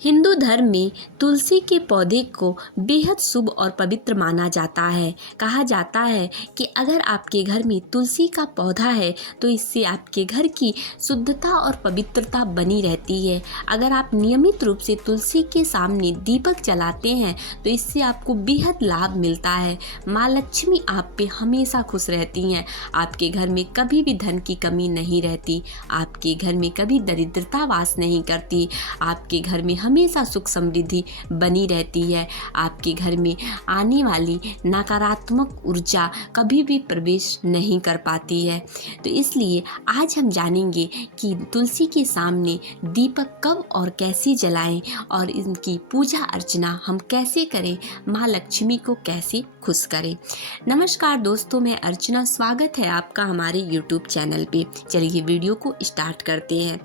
हिंदू धर्म में तुलसी के पौधे को बेहद शुभ और पवित्र माना जाता है। कहा जाता है कि अगर आपके घर में तुलसी का पौधा है तो इससे आपके घर की शुद्धता और पवित्रता बनी रहती है। अगर आप नियमित रूप से तुलसी के सामने दीपक जलाते हैं तो इससे आपको बेहद लाभ मिलता है। माँ लक्ष्मी आप पे हमेशा खुश रहती हैं। आपके घर में कभी भी धन की कमी नहीं रहती। आपके घर में कभी दरिद्रता वास नहीं करती। आपके घर में हमेशा सुख समृद्धि बनी रहती है। आपके घर में आने वाली नकारात्मक ऊर्जा कभी भी प्रवेश नहीं कर पाती है। तो इसलिए आज हम जानेंगे कि तुलसी के सामने दीपक कब और कैसे जलाएं और इनकी पूजा अर्चना हम कैसे करें, माँ लक्ष्मी को कैसे खुश करें। नमस्कार दोस्तों, मैं अर्चना, स्वागत है आपका हमारे YouTube चैनल पे। चलिए वीडियो को स्टार्ट करते हैं।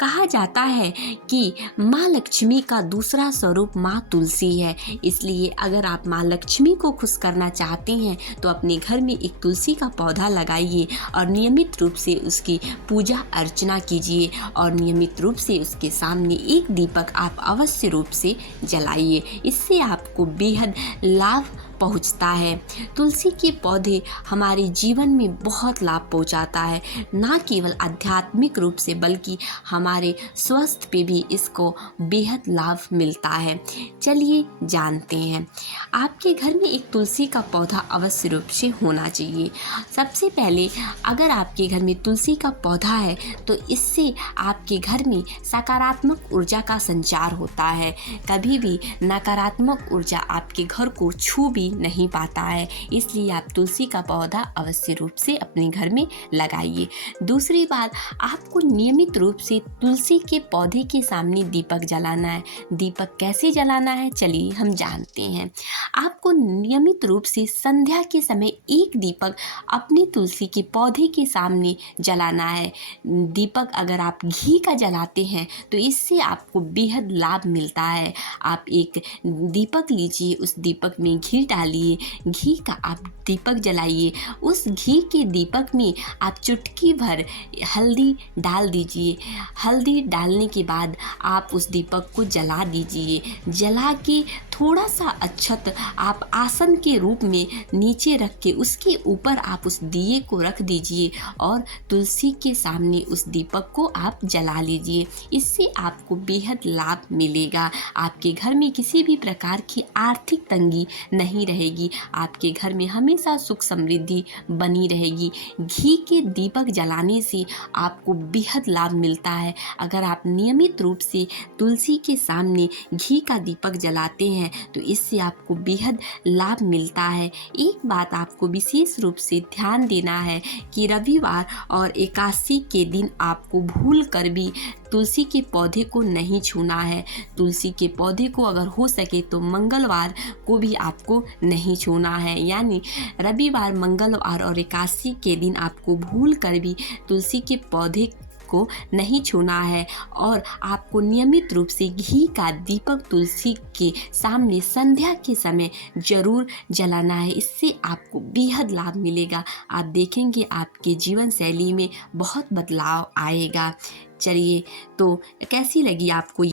कहा जाता है कि माँ लक्ष्मी का दूसरा स्वरूप माँ तुलसी है। इसलिए अगर आप माँ लक्ष्मी को खुश करना चाहते हैं तो अपने घर में एक तुलसी का पौधा लगाइए और नियमित रूप से उसकी पूजा अर्चना कीजिए और नियमित रूप से उसके सामने एक दीपक आप अवश्य रूप से जलाइए। इससे आपको बेहद लाभ पहुंचता है। तुलसी के पौधे हमारे जीवन में बहुत लाभ पहुंचाता है, ना केवल आध्यात्मिक रूप से बल्कि हमारे स्वास्थ्य पे भी इसको बेहद लाभ मिलता है। चलिए जानते हैं। आपके घर में एक तुलसी का पौधा अवश्य रूप से होना चाहिए। सबसे पहले अगर आपके घर में तुलसी का पौधा है तो इससे आपके घर में सकारात्मक ऊर्जा का संचार होता है। कभी भी नकारात्मक ऊर्जा आपके घर को छू भी नहीं पाता है। इसलिए आप तुलसी का पौधा अवश्य रूप से अपने घर में लगाइए। दूसरी बात, आपको नियमित रूप से तुलसी के पौधे के सामने दीपक जलाना है। दीपक कैसे जलाना है चलिए हम जानते हैं। आपको नियमित रूप से संध्या के समय एक दीपक अपनी तुलसी के पौधे के सामने जलाना है। दीपक अगर आप घी का जलाते हैं तो इससे आपको बेहद लाभ मिलता है। आप एक दीपक लीजिए, उस दीपक में घी डालिए, घी का आप दीपक जलाइए। उस घी के दीपक में आप चुटकी भर हल्दी डाल दीजिए। हल्दी डालने के बाद आप उस दीपक को जला दीजिए। जला के थोड़ा सा अक्षत आप आसन के रूप में नीचे रख के उसके ऊपर आप उस दिए को रख दीजिए और तुलसी के सामने उस दीपक को आप जला लीजिए। इससे आपको बेहद लाभ मिलेगा। आपके घर में किसी भी प्रकार की आर्थिक तंगी नहीं रहेगी। आपके घर में हमेशा सुख समृद्धि बनी रहेगी। घी के दीपक जलाने से आपको बेहद लाभ मिलता है। अगर आप नियमित रूप से तुलसी के सामने घी का दीपक जलाते हैं तो इससे आपको बेहद लाभ मिलता है। एक बात आपको विशेष रूप से ध्यान देना है कि रविवार और एकादशी के दिन आपको भूल कर भी तुलसी के पौधे को नहीं छूना है। तुलसी के पौधे को अगर हो सके तो मंगलवार को भी आपको नहीं छूना है। यानी रविवार, मंगलवार और एकादशी के दिन आपको भूल कर भी तुलसी के पौधे को नहीं छूना है और आपको नियमित रूप से घी का दीपक तुलसी के सामने संध्या के समय जरूर जलाना है। इससे आपको बेहद लाभ मिलेगा। आप देखेंगे आपके जीवन शैली में बहुत बदलाव आएगा। चलिए, तो कैसी लगी आपको